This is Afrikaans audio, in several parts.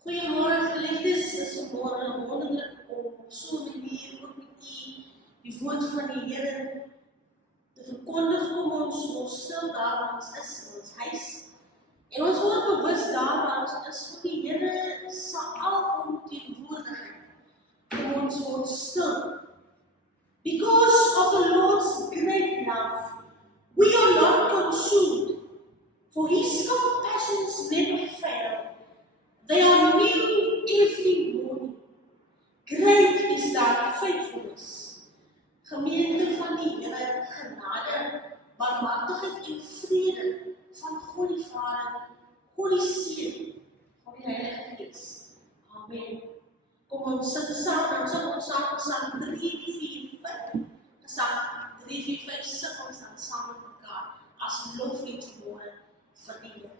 Goeiemôre geliefdes, dit is vanmôre wonderlik om so 'n manier ook met u die woord van die Here te verkondig. Kom ons stil daar waar ons is in ons huis. En ons word bewus daar waar ons is, want die Here sal alomteenwoordig. Kom ons word stil. Because of the Lord's great love, we are not consumed, for his compassions never fail. They are new every morning. Great is thy faithfulness. Gemeente van die Here, genade, barmhartigheid en vrede van God die Vader, God die Seun, God die Heilige Gees. Amen. Kom ons sit saam, ons sing ons saam Psalm 3:4-5. Psalm 3:4-5 sing ons dan saam met mekaar as loflied vanmôre vir die Here.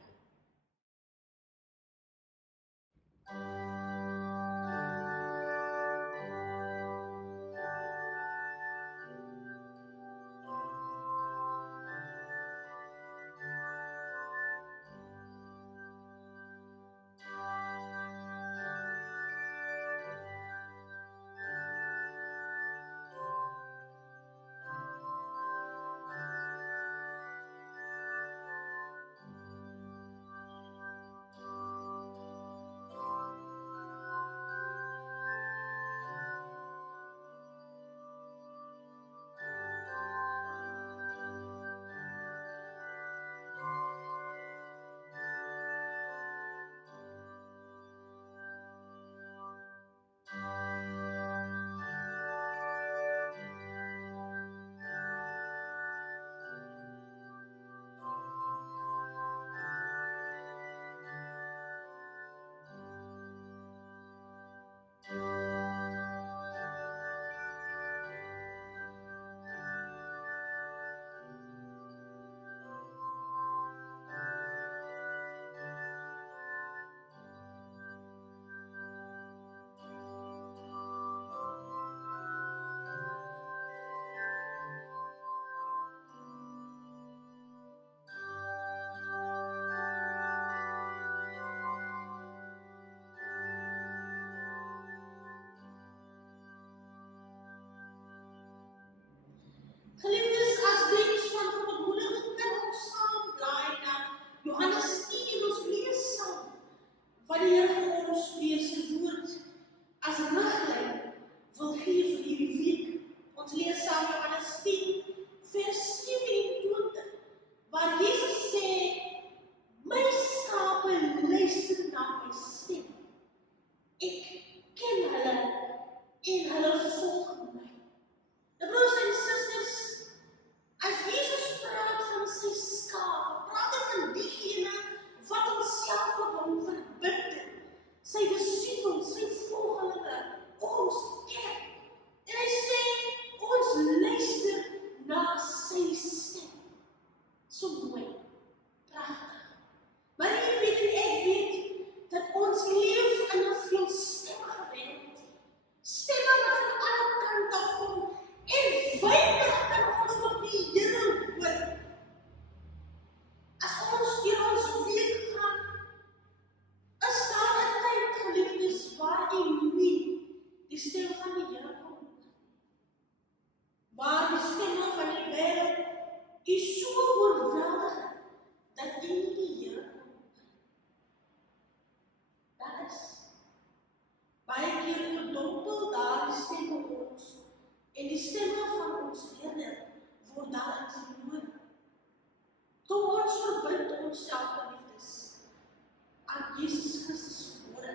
Geliefdes, as diens van vermoediging kan ons saam blaai na Johannes 10 en ons lees saam wat die Here vir ons deur sy woord as riglyn wil gee vir hierdie week. Ons lees saam Johannes 10 vers 27 waar Jesus sê, my skape luister na my stem. Ek ken hulle en hulle volg my. Broers en susters, as Jesus praat van sy skaap, praat hy van diegene wat homself op hom verbind het, sy disippels, sy volgelinge, ons kerk. En hy sê, ons luister na sy stem. So mooi, pragtig. Maar jy weet en ek weet, dat ons leef in 'n veelstemmige wêreld. Stemme wat van alle kante af kom, en weinig kan ons nog die Here hoor. As ons deur ons week gaan, is daar 'n tyd, geliefdes, waar jy nie die stem van die Here kan hoor. Waar die stemme van die wêreld jy so oorweldig dat jy nie die Here kan hoor. Daar is baie keer verdompel daar die stemme ons. En die stemme van ons Here word daarin verloor. Kom ons verbind onsself, geliefdes, aan Jesus Christus vanmôre.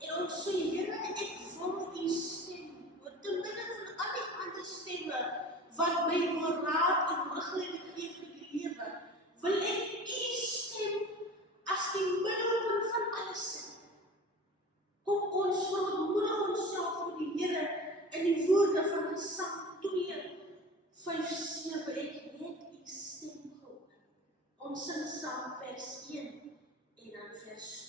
En ons sê, Here, ek wil u stem hoor, te midde van al die ander stemme wat my wil raad en riglyne gee vir die lewe, wil ek u stem as die middelpunt van alles sê. Kom ons vermoedig onsself vir die Here in die woorde van Gesang 2:5-7, ek het u stem gehoor. Ons sing saam vers 1 en dan vers 2.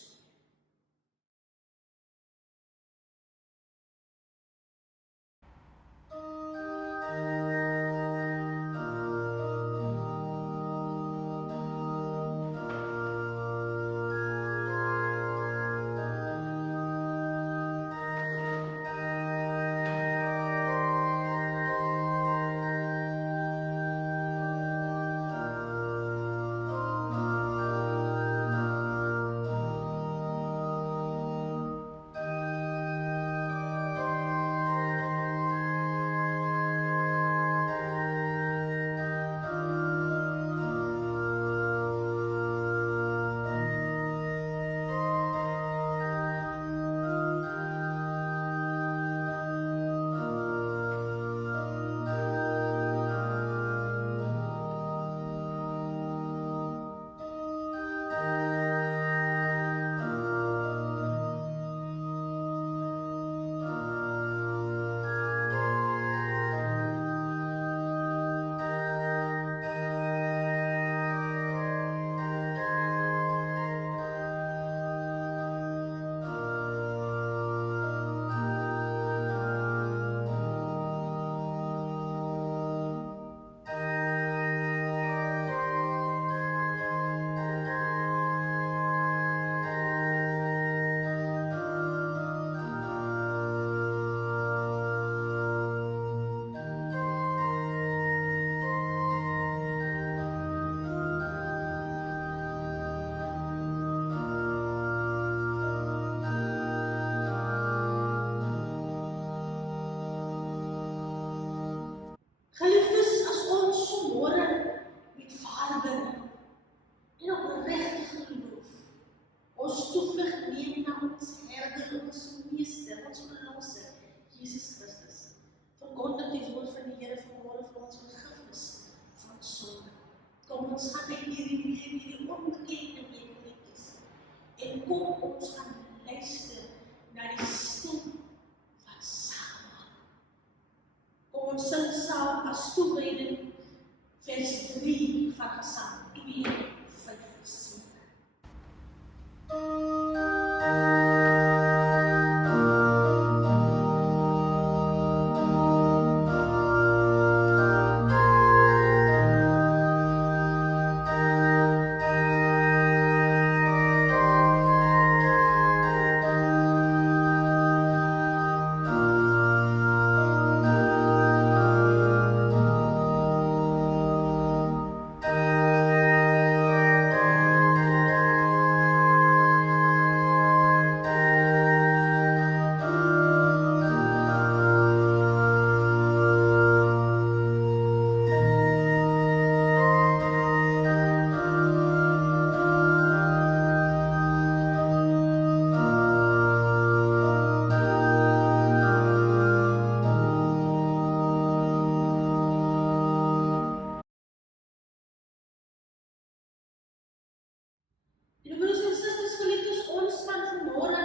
En broers en susters, geliefdes, ons gaan vanmôre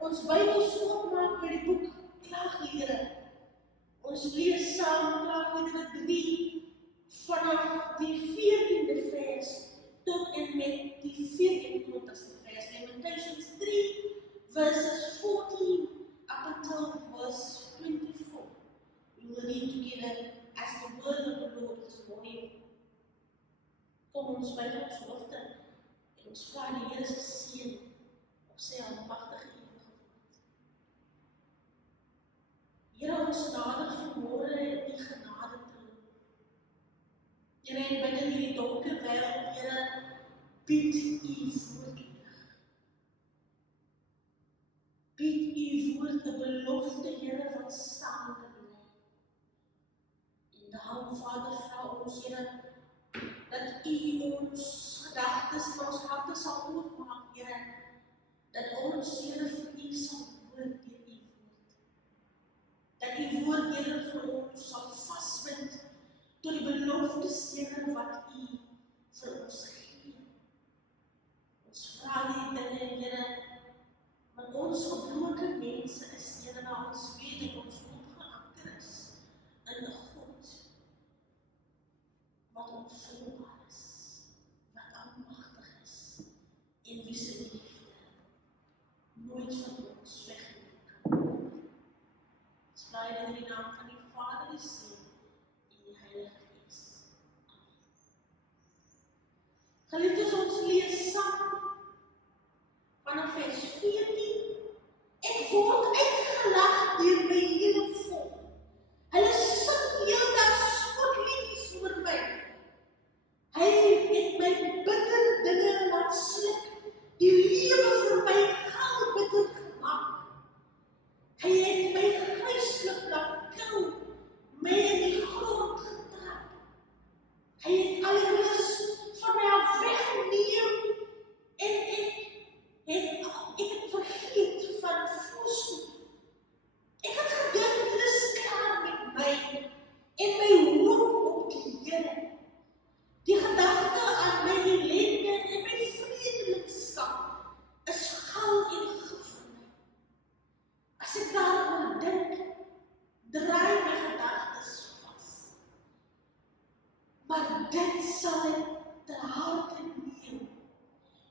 ons Bybels oopmaak by die boek Klaagliedere. Ons lees saam Klaagliedere 3 vanaf die 14de vers tot en met die 24ste vers. Lamentations 3 verses 14 up until verse 24. We will read together as the word of the Lord this morning. Kom ons buig ons hoofde en ons vra die Here se seën op sy almagtige ewige woord. Here, ons nader vanmôre in u genade troon. Here, en binne in hierdie donker wêreld, Here, bied u woord lig. Bied u woord 'n belofte, Here, wat staande bly. En daarom, Vader, vra ons, Here, dat u ons gedagtes en ons harte sal oopmaak, Here, dat ons, Here, vir u sal hoor deur u woord. Dat u woord, Here, vir ons sal vasbind tot die beloftes, Here, wat u vir ons gee. Ons vra die dinge, Here, want ons gebroke mense is, Here, na ons weet dat ons opgeanker is in 'n God wat onvoorwaar is, wat almagtig is, en wie se liefde nooit van ons weggeneem kan word. Ons vra dit in die naam van die Vader, die Seun en die Heilige Gees. Amen. Geliefdes, ons lees saam vanaf vers 14. Ek word uitgelag deur my hele volk. Hulle sing heeldag spotliedjies oor my. Hy het my bitter dinge laat sluk, die lewe vir my galbitter gemaak. Hy het my gryslik laat kou, my in die grond getrap. Hy het al die rus van my af weggeneem, en ek het vergeet van voorspoed. Ek het gedink, dit is klaar met my, en my hoop op die Here. Die gedagte aan my ellende en my vredelikskap is gal en gif vir my. As ek daaroor dink, draai my gedagtes vas. Maar dit sal ek ter harte neem.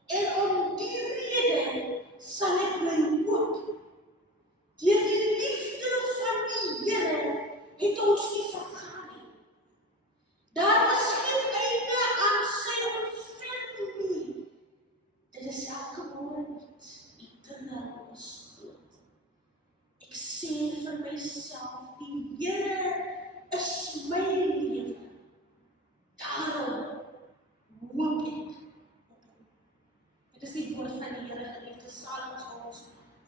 En om die rede sal ek my hoop. Deur die liefde van die Here het ons nie vergaan nie. Daar is geen einde aan sy ontferming nie. Dit is elke môre nuut, eternal ons groot. Ek sê vir myself, die Here is my lewe. Daarom hoop ek op hom. Dit is die woord van die Here, geliefde, salig ons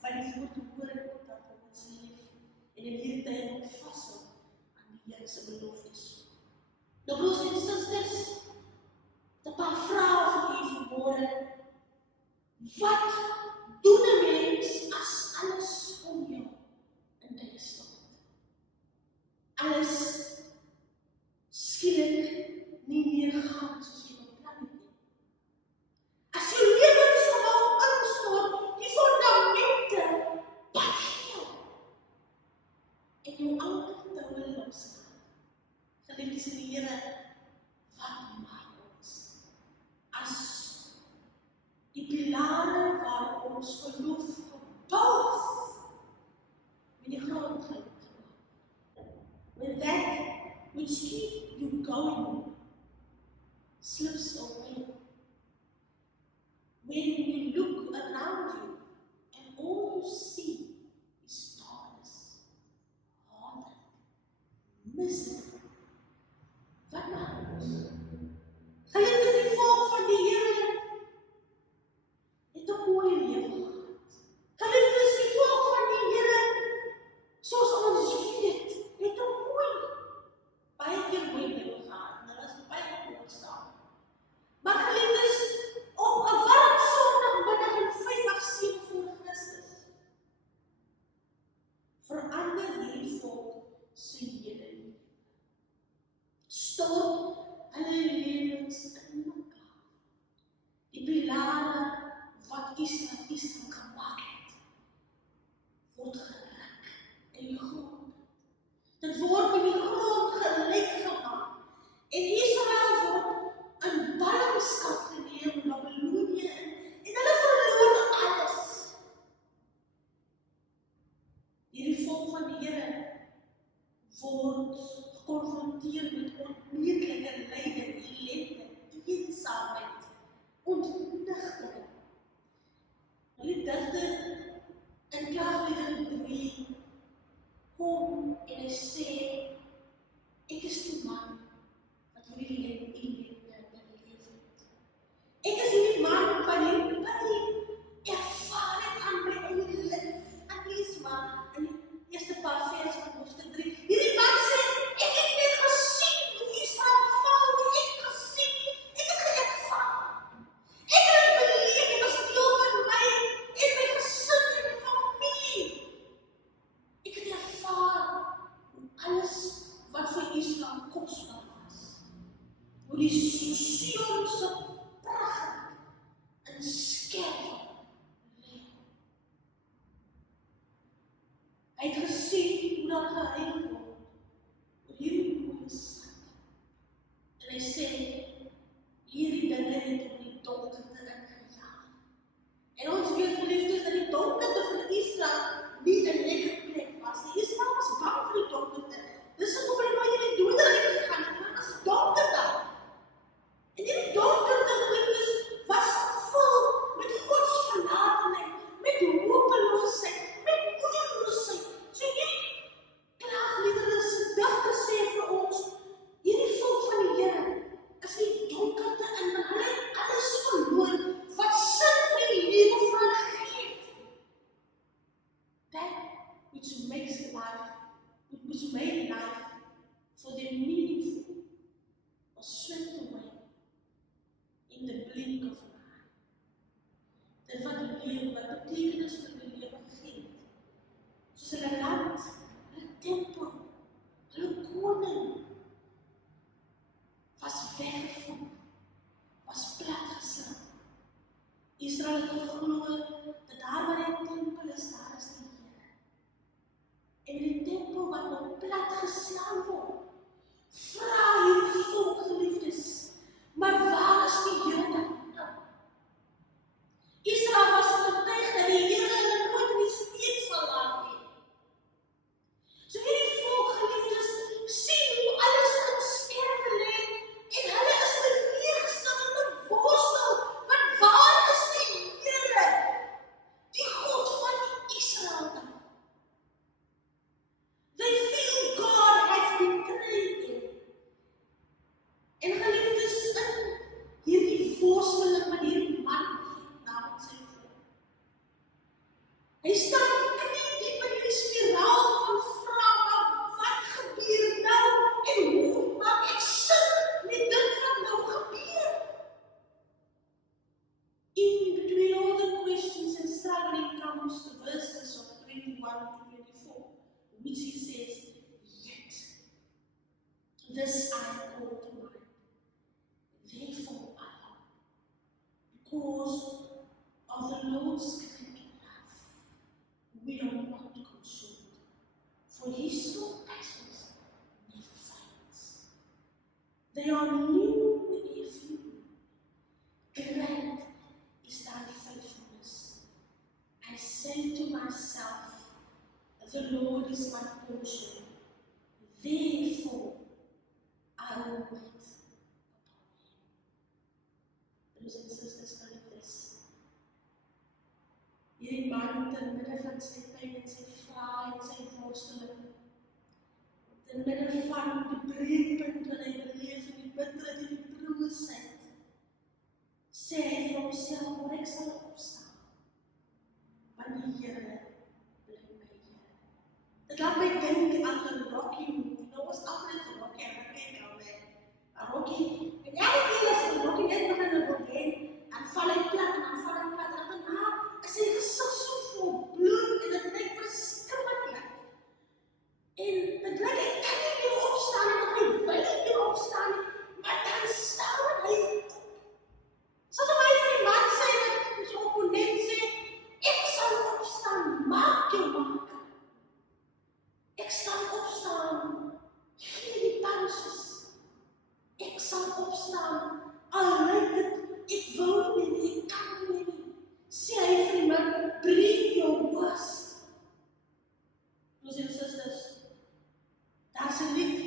van die woord te hoor en ook dat ons leef en in hierdie tyd ook vashou aan die Here se beloftes. Nou, broers en susters, 'n paar vrae vir u vanmôre. Wat doen 'n mens as alles om jou in tyd staan? Alles skielik nie meer gaan soos jy beplan het nie. As jou lewensverhaal instort, die fondamente patgeel en jou ankertoue losmaak. Geliefdes in die Here, wat maak ons as die pilare waar ons geloof gebou is, met die grond gemaak? When that which keep you going slips away, when you look around you and all you see is darkness, heartache, misery, wat maak ons? Geliefdes, die volk van die Here het 'n mooi lewe gehad. Geliefdes, die volk van die Here, soos ons weet, het 'n baie keer mooi lewe gehad. En hulle is baie groot staan. blink of an eye. Dit wat betekenis vir die lewe gegee het. Soos hulle land, hulle tempel, hulle koning, was weggevoer, was platgeslaan. Israel het geglo dat daar waar die tempel is, daar is die Here. En die tempel wat nou platgeslaan word, vra hierdie volk geliefdes, maar waar is die Here dan? Israel was getuig dat die Here hulle nooit nie steek sal laat nie. So hierdie volk geliefdes sien hoe alles in sterwe lê en hulle is teleurgestel en beworstel, want waar is die Here, die God van Israel dan? They feel God has betrayed them. En geliefdes, in hierdie worsteling met hierdie man namens sy vrou. Hy staan kniediep in die spiraal van vrae, maar wat gebeur nou en hoe maak ek sin met dit wat nou gebeur? In between all the questions and struggling comes the verses of 21 to 24, which he says, yet this I call to mind, therefore I hope, because of the Lord's great love, we are not consumed, for his compassions never fails. They are new every morning. Great is thy faithfulness. I say to myself, the Lord is my portion, therefore I will wait upon him. Broers en susters, kan ek dis? Hierdie man te midde van sy pyn en sy vrae en sy worsteling, te midde van die breekpunt wat hy beleef en die bitterheid en die broosheid, sê hy vir homself, maar ek sal opstaan, want die Here bly my Here. Dit laat my dink aan 'n Rocky movie. Nou was altyd 'n Rocky, en ek kyk al net. 'n Rocky, en elke keer as 'n Rocky net begin te wen, dan val hy plat en dan val hy plat, en daarna is sy gesig so vol bloed en dit lyk verskriklik. En dit lyk hy kan nie meer opstaan en hy wil nie meer opstaan, maar dan staan hy op. Soos hy vir die man sê, wat sy opponent sê, ek sal opstaan, maak jou maker. Ek sal opstaan, gee die punches. Ek sal opstaan, al lyk dit, ek wil nie, ek kan nie. Sê hy vir die man, bring your worst. Broers en susters, daar's 'n lied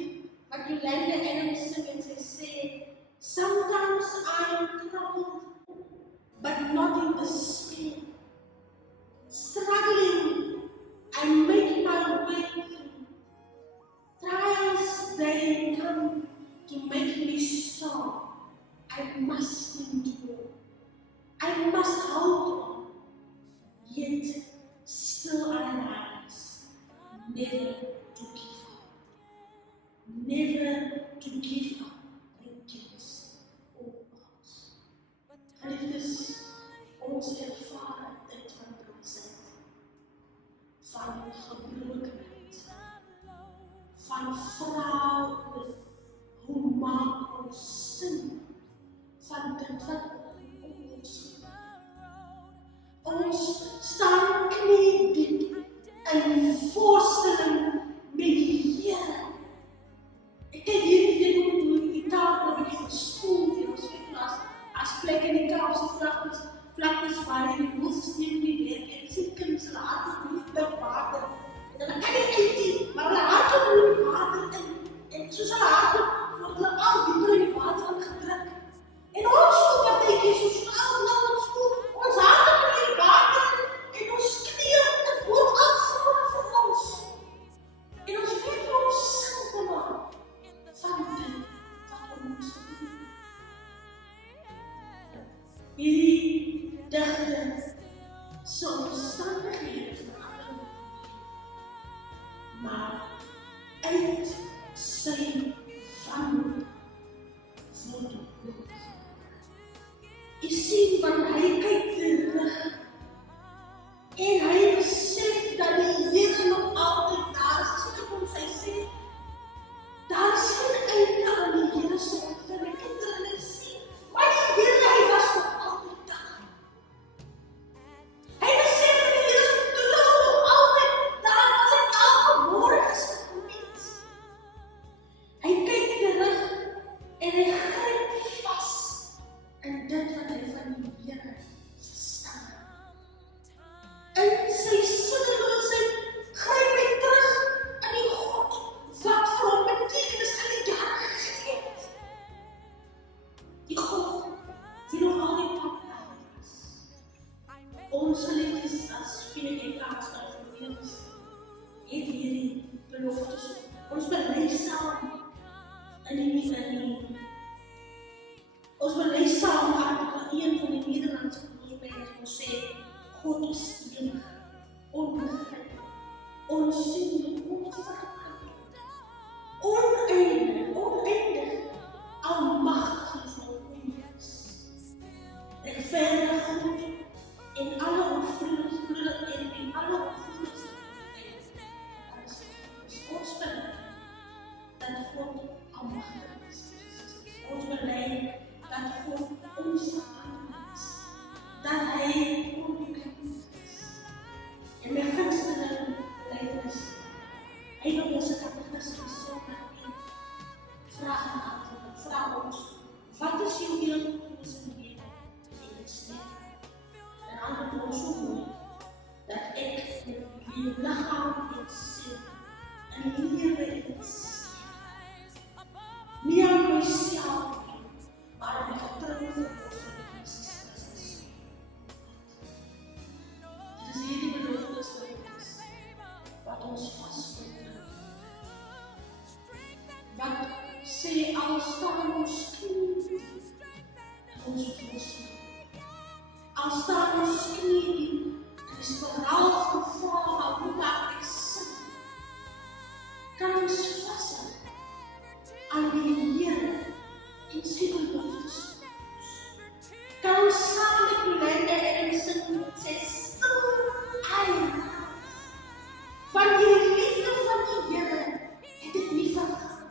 wat Yolanda Adams sing en sy sê, sometimes I am troubled, but not in despair. Struggling, I make my way through. Trials, they come to make me strong. I must endure. I must hold on. Yet, still I rise, never to give up. Never to give up against all odds. Geliefdes, ons ervaar tyd van broosheid, van gebrokenheid, van vrae, hoe maak ons sin van dit wat ons ons staan kniediep in worsteling met die Here. Ek kyk hierdie week op die tafel en ek verspoel in ons klas as plek in die Kaapse vlaktes waar die boelsysteem nie werk en sien kinders hulle hart nie te water. En dan kan ek nie, maar hulle hart moet die water in en soos hulle hart word hulle al dieper in die water ingedruk. En ons voel partytjies soos ons voel, ons hart in die water en ons knieë, dit word al vol vir ons. En ons weet hoe ons sin te maak van dit wat ons doen. Hierdie digter se omstandighede verander, maar uit sy wanhoop word bloed. Is sien want hy kyk terug. En hy besef dat die Here nog altyd daar is. Soos kom sy sê, daar is geen einde aan die Here se ontferming. Kinders, hulle sien, maar die Here, hy was nog altyd daar. Hy besef dat die Here se trou nog altyd daar was en elke môre is gemeet. Hy kyk terug en hy gryp vas in dit wat hy van die Here verstaan. In sy sinneloosheid gryp hy terug in die God wat vir hom betekenis in die jare gegee het. Die God die nog altyd papa is. Ons liefdes as VNK-kans het hierdie beloftes. Ons bely saam in die nuwe. Ons bely saam artikel 1 van die Nederlandse grondwet ons sê God is ewig, onbegryplik, onsienlik, onverganklik, oneindig, almagtig is wat hy is. Regverdig goed en alle onvloedig en alle onvloedig is ons bely dat God almagtig is. Ons bely dat God onverganklik is, dat hy en my gunsteling belydenis. Hy wil ons kategories gesonder en vraag en antwoord. Vraag ons, wat is jou deel in sy lewe en in sterf? En antwoord ons so mooi, dat ek met die lichaam en siel en lewe en sterf. Nie aan myself nie, maar aan die vertrouwen van ons in Jesus Christus. Dit is hierdie beloftes wat ons vasthou. Wat sê al staan ons knie in ons voorstel. Al staan ons knie in die spiraal geval van hoe maak ek sin. Kan ons vashou aan die Here en sy beloftes. Kan ons saam met die lende en sin met sy van die liefde van die Here het ek nie vergaan.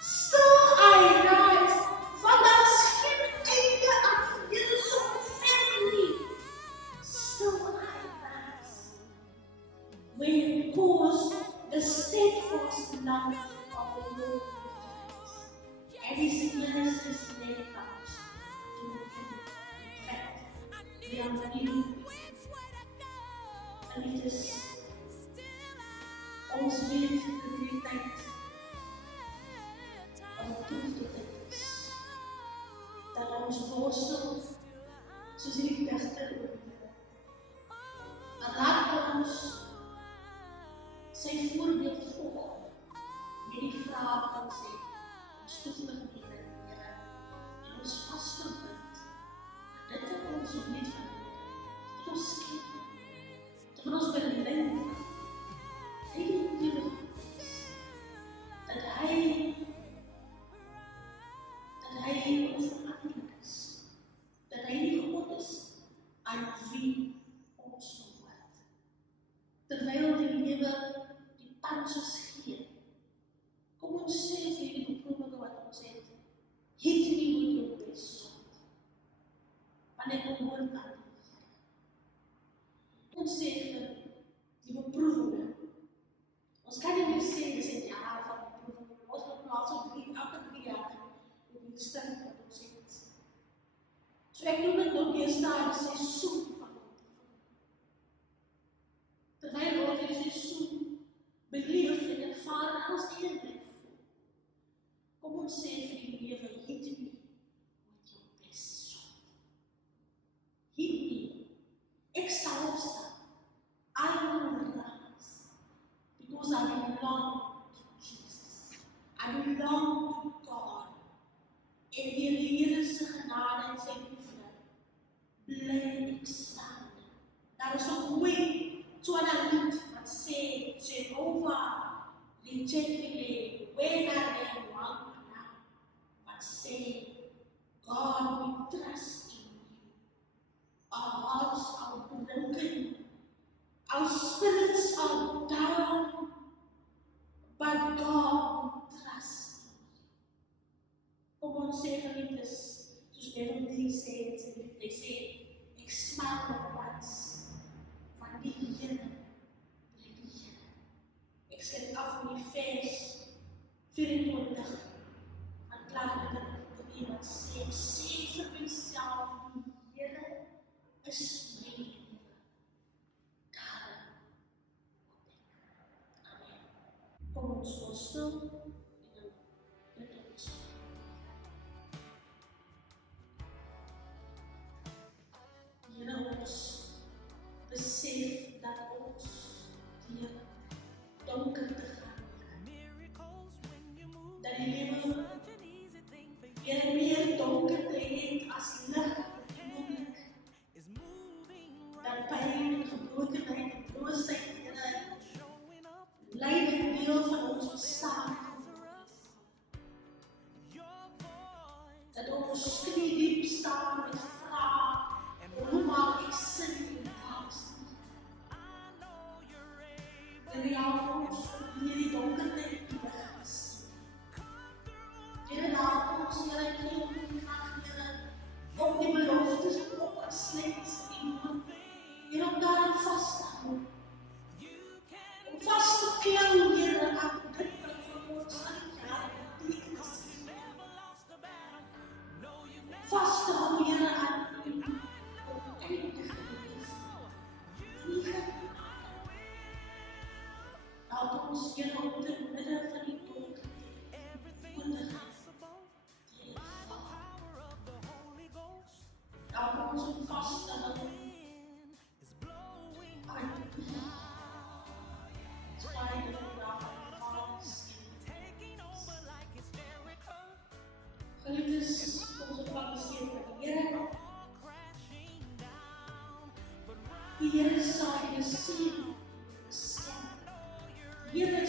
Stil rise, want daar is geen einde aan die Here se ontferming nie. Stil rise, when you pause the steadfast love of the Lord and His mercies never comes to an end. In fact, we are living en dit is ons weet die tyd wat toegevoegd is, dat ons worstel soos die digter oorlewe. En laat ons sy voorbeeld volg met die vraag van sy ons toegevoegd in die Here en ons vastgebind dit het ons so niet van dit ons skep. Toen ons beleid, hy die dat hy onveranderlik is, dat hy die God is aan wie ons verhoort. Terwyl die lewe die panses gee, kom ons sê vir die beproeving wat ons het nie met jou best sond, want ek behoort aan die Here. Ons sê vir die beproeving, ons kan nie meer sê, dis een jaar van beproeving, ons geplaas op elke 3 jaar, op die sterk wat ons het. So ek noem het nog die seisoen van beproeving. Terwyl ons die seisoen beleef en ervaar en ons eer blijf voel. Kom ons sê vir die lewe, hit me with your best shot. Hit me, ek sal opstaan. I will rise because I belong to Jesus. I belong to God. En deur die Here se genade en sy liefde bly ek staan. Daar is ook mooi so 'n lied wat sê Jehovah, Lichekile, Wenare, Wangana, wat sê God, we trust you. our hearts are broken, our spirits are down, but God trusts. Kom ons sê geliefdes, soos Willem die sê, hy sê, ek smil nogmals van die Here, by die Here. Ek sluit af met die vers 24, en klaar met die iemand sê, ek sê vir myself, die Here is my lewe. Daarom moet ek. Amen. Kom ons word stil, en dan bid ons. Here, ons besef dat ons deur donker te gaan, dat die lewe meer donker te het as lig gewoonlik, dat pyn en gebrokenheid en boosheid, Here, lyding deel van ons bestaan, dat ons kniediep staan met vrae, hoe maak ek sin in die vaas? Here, help ons om hierdie donkerte in die lig te sien. Here, help ons, Here, ek gee op die krag, Here, om die beloftes op as slechts iemand, Here, om daarin vast te hou, om vast te klou, Here, aan dit wat vir ons aan die jaar betekenis is. Vast te hou, Here, aan die oneindige liefde. Help ons, Here, om te midden van die donkerte, help ons om vast te hou aan die spijt van die vals. Geliefdes, ons op wat beskeen van die Here. Die Here sal jou sien, beskerm. Die Here